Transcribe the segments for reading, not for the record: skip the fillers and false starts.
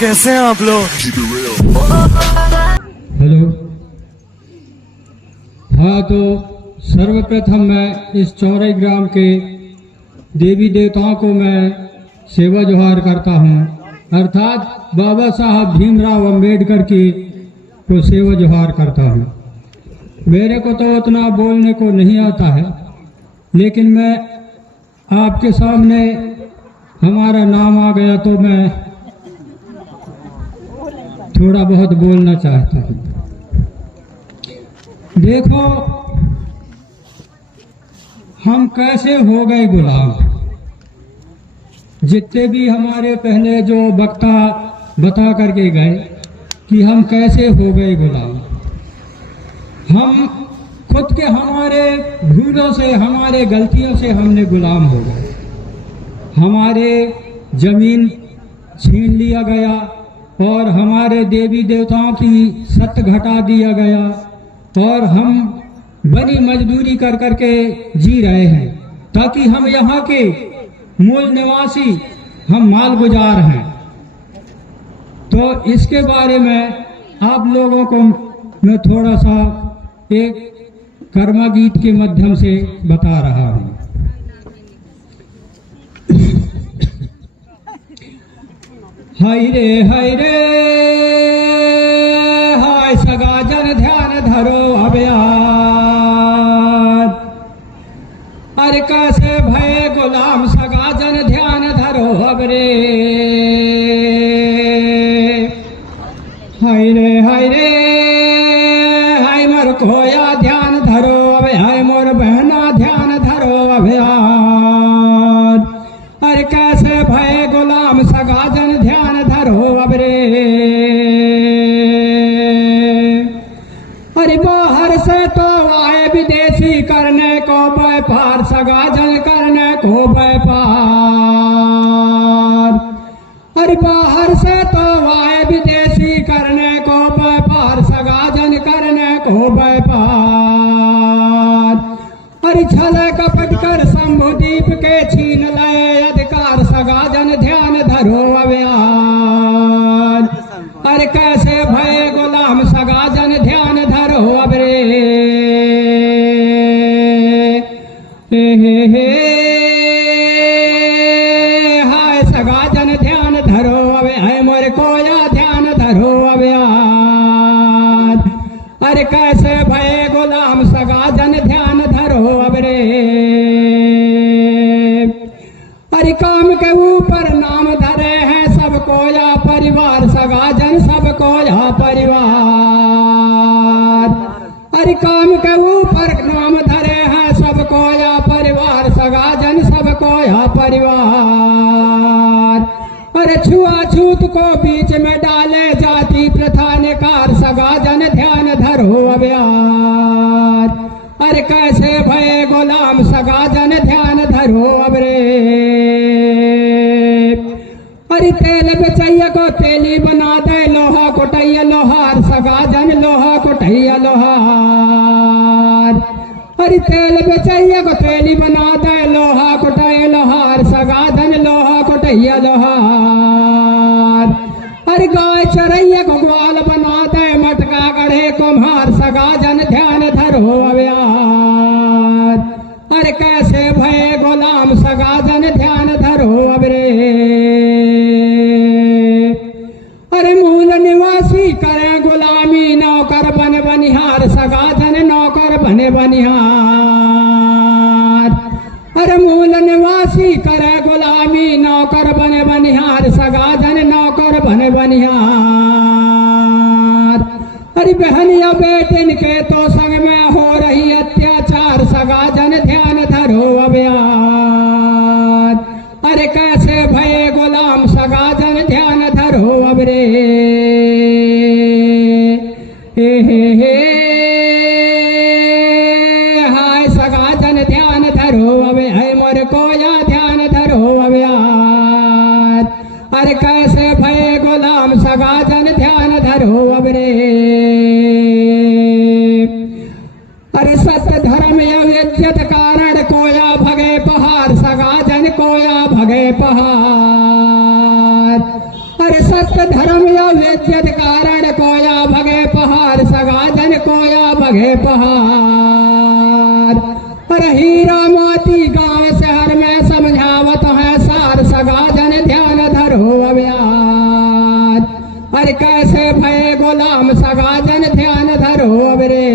कैसे हैं आप लोग? हेलो। हाँ, तो सर्वप्रथम मैं इस चौराई ग्राम के देवी देवताओं को मैं सेवा जोहार करता हूँ, अर्थात बाबा साहब भीमराव अंबेडकर की को सेवा जोहार करता हूँ। मेरे को तो उतना बोलने को नहीं आता है, लेकिन मैं आपके सामने हमारा नाम आ गया तो मैं थोड़ा बहुत बोलना चाहता हूँ। देखो, हम कैसे हो गए गुलाम। जितने भी हमारे पहले जो वक्ता बता करके गए कि हम कैसे हो गए गुलाम। हम खुद के हमारे भूलों से, हमारे गलतियों से हमने गुलाम हो गए। हमारे जमीन छीन लिया गया और हमारे देवी देवताओं की सत घटा दिया गया और हम बनी मजदूरी कर करके जी रहे हैं, ताकि हम यहाँ के मूल निवासी हम माल गुजार हैं। तो इसके बारे में आप लोगों को मैं थोड़ा सा एक कर्मा गीत के माध्यम से बता रहा हूँ। हाय रे हाय रे हाय सगा जन ध्यान धरो अभयान। अरे कैसे भय गुलाम सगा जन ध्यान धरो अब रे। हाय रे हाय रे हाय मर खोया ध्यान धरो अब, हाय मोर बहना ध्यान धरो अभयान। अरे कैसे भय गुलाम सगा जन ध्यान धरो अब रे। अरे बाहर से तो आए विदेशी करने को व्यापार, सगा जन करने को व्यापार। अरे बाहर से तो आए विदेशी करने को व्यापार, सगा जन करने को व्यापार। अरे छल कपट कर शंभुदीप के छीन लय अधिकार, सगा जन ध्यान धरो अभयान। अरे कैसे भय गुलाम सगा जन ध्यान धरो अब रे। हाय सगा जन ध्यान धरो अब, हाय मोर कोया ध्यान धरो अभयान। अरे कैसे भय गुलाम सगा जन ध्यान धरो अब रे। अरे काम के ऊपर नाम धरे हैं सबको या परिवार, सगा जन सबको या परिवार। अरे काम के ऊपर नाम धरे हैं सबको या परिवार, सगा जन सबको या परिवार। अरे छुआछूत को बीच में डाले जाति प्रथा निकार, सगा जन ध्यान धरो अब यार। अरे कैसे भय गुलाम सगा जन ध्यान धरो अब रे। अरे तेल बेचैया को तेली बना दे, लोहा कुटैया लोहार, सगा जन लोहा कुटैया लोहार। अरे तेल बेचैया को तेली बना दे, लोहा कुटैया लोहार, सगा जन लोहा कुटैया लोहार। अरे गाय चरैया को ग्वाल बना दे, मटका गढ़े कुम्हार, सगा जन ध्यान धरो अब यार। अरे कैसे भय गुलाम सगा जन ध्यान धरो अब रे। अरे मूल निवासी करे गुलामी, नौकर बने बनिहार, सगा जन नौकर बने बनिहार। अरे मूल निवासी करे गुलामी, नौकर बने बनिहार, सगा जन नौकर बने बनिहार। अरे बहन या बेटन के तो संग में हो रही अत्याचार, सगा जन ध्यान धरो अब यार। अरे कैसे भय गुलाम सगा जन ध्यान धरो अब रे। हाय सगा जन ध्यान धरो अब, हाय मोर कोया ध्यान धरो अब यार। अरे कैसे भय गुलाम सगा जन ध्यान धरो अब रे। अरे सत्य धर्म इज्जत कारण कोया भगे पहाड़, सगा जन कोया भगे पहाड़। अरे सत्य सत्य धर्म या वेद्यत कारण कोया भगे पहाड़ सगाजन कोया भगे पहाड़। पर हीरा मोती गांव शहर में समझावत है सार सगाजन ध्यान धरो अव्यार। अरे कैसे भय गुलाम सगाजन ध्यान धरो अब रे।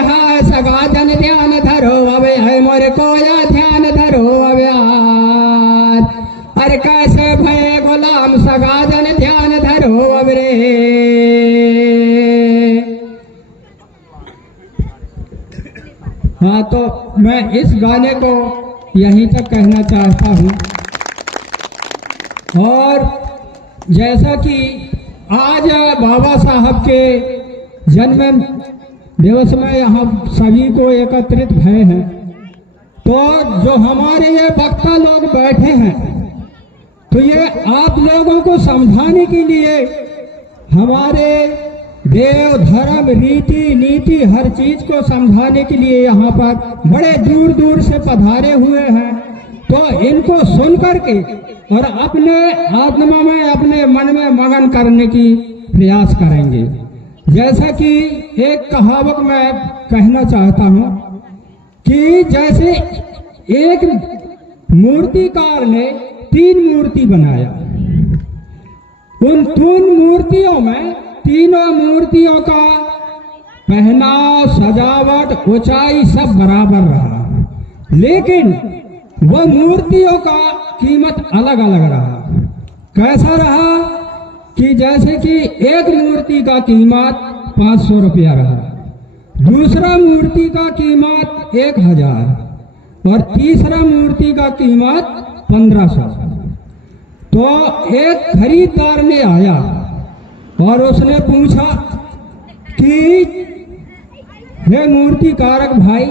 हाय सगाजन ध्यान धरो अब है मोरे कोया ध्यान धरो अब यार। अरे कैसे भय गुलाम सगाजन ध्यान धरो अब रे। हाँ, तो मैं इस गाने को यहीं तक कहना चाहता हूँ। और जैसा कि आज बाबा साहब के जन्म दिवस में यहाँ सभी को एकत्रित भए हैं, तो जो हमारे ये वक्ता लोग बैठे हैं, तो ये आप लोगों को समझाने के लिए हमारे देव धर्म रीति नीति हर चीज को समझाने के लिए यहाँ पर बड़े दूर दूर से पधारे हुए हैं। तो इनको सुन करके और अपने आत्मा में अपने मन में मगन करने की प्रयास करेंगे। जैसा कि एक कहावत मैं कहना चाहता हूँ कि जैसे एक मूर्तिकार ने 3 मूर्ति बनाया, उन 3 मूर्तियों में तीनों मूर्तियों का पहनाव सजावट ऊंचाई सब बराबर रहा, लेकिन वो मूर्तियों का कीमत अलग अलग रहा। कैसा रहा कि जैसे कि एक मूर्ति का कीमत 500 रुपया रहा, दूसरा मूर्ति का कीमत 1000 और तीसरा मूर्ति का कीमत 1500। तो एक खरीदार ने आया और उसने पूछा कि हे मूर्तिकारक भाई,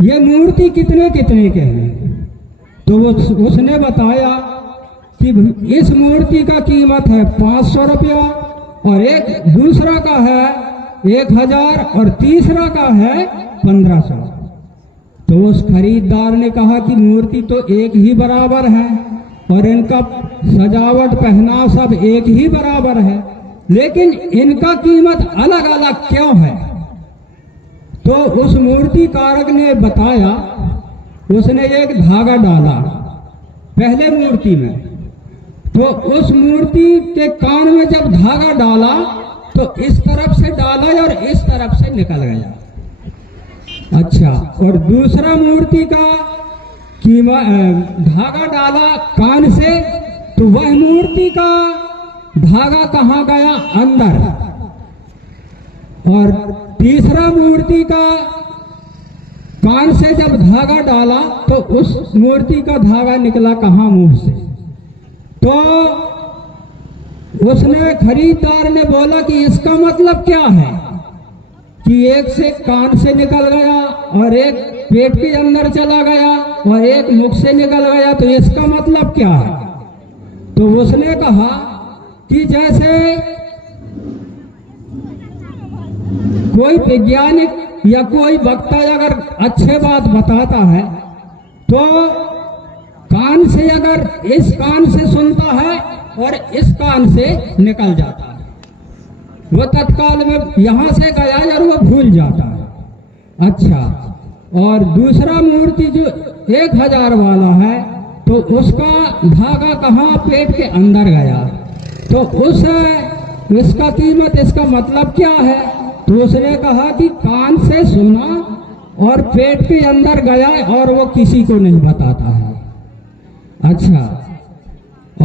ये मूर्ति कितने कितने के हैं? तो उसने बताया कि इस मूर्ति का कीमत है 500 रुपया और एक दूसरा का है 1000 और तीसरा का है 1500। तो उस खरीदार ने कहा कि मूर्ति तो एक ही बराबर है और इनका सजावट पहनाव सब एक ही बराबर है, लेकिन इनका कीमत अलग अलग क्यों है? तो उस मूर्तिकारक ने बताया, उसने एक धागा डाला पहले मूर्ति में, तो उस मूर्ति के कान में जब धागा डाला तो इस तरफ से डाला और इस तरफ से निकल गया। अच्छा, और दूसरा मूर्ति का धागा डाला कान से, तो वह मूर्ति का धागा कहाँ गया? अंदर। और तीसरा मूर्ति का कान से जब धागा डाला तो उस मूर्ति का धागा निकला कहाँ? मुंह से। तो उसने खरीदार ने बोला कि इसका मतलब क्या है कि एक से कान से निकल गया और एक पेट के अंदर चला गया और एक मुख से निकल गया, तो इसका मतलब क्या है? तो उसने कहा कि जैसे कोई वैज्ञानिक या कोई वक्ता अगर अच्छे बात बताता है तो कान से अगर इस कान से सुनता है और इस कान से निकल जाता है, वो तत्काल में यहाँ से गया और वो भूल जाता है। अच्छा, और दूसरा मूर्ति जो 1000 वाला है तो उसका धागा कहाँ? पेट के अंदर गया, तो इसका कीमत, इसका मतलब क्या है? तो उसने कहा कि कान से सुना और पेट के अंदर गया और वो किसी को नहीं बताता है। अच्छा,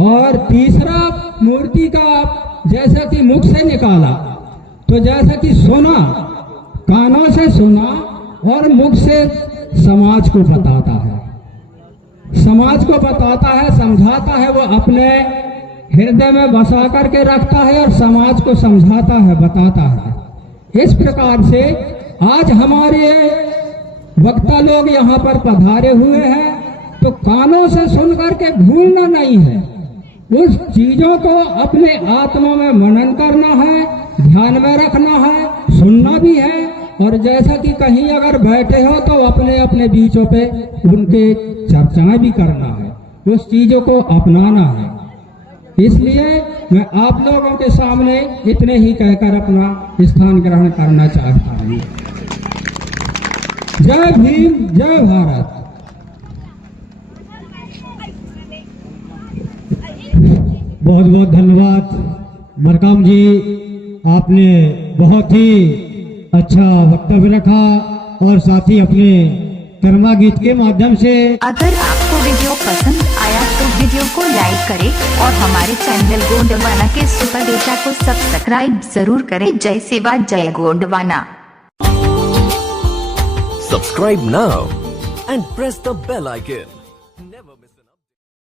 और तीसरा मूर्ति का जैसा कि मुख से निकाला, तो जैसा कि सुना, कानों से सुना और मुख से समाज को बताता है, समाज को बताता है, समझाता है, वो अपने हृदय में बसा करके रखता है और समाज को समझाता है, बताता है। इस प्रकार से आज हमारे वक्ता लोग यहाँ पर पधारे हुए हैं, तो कानों से सुन करके भूलना नहीं है, उस चीजों को अपने आत्मा में मनन करना है, ध्यान में रखना है, सुनना भी है और जैसा कि कहीं अगर बैठे हो तो अपने अपने बीचों पे उनके चर्चाएं भी करना है, उस चीजों को अपनाना है। इसलिए मैं आप लोगों के सामने इतने ही कहकर अपना स्थान ग्रहण करना चाहता हूँ। जय भीम, जय भारत। बहुत बहुत धन्यवाद मरकाम जी, आपने बहुत ही अच्छा वक्तव्य रखा और साथ ही अपने कर्मा गीत के माध्यम से। अगर आपको वीडियो पसंद आया तो वीडियो को लाइक करें और हमारे चैनल गोंडवाना के सुपर डेटा को सब्सक्राइब जरूर करें। जय सेवा, जय Gondwana. Subscribe now and press the bell icon.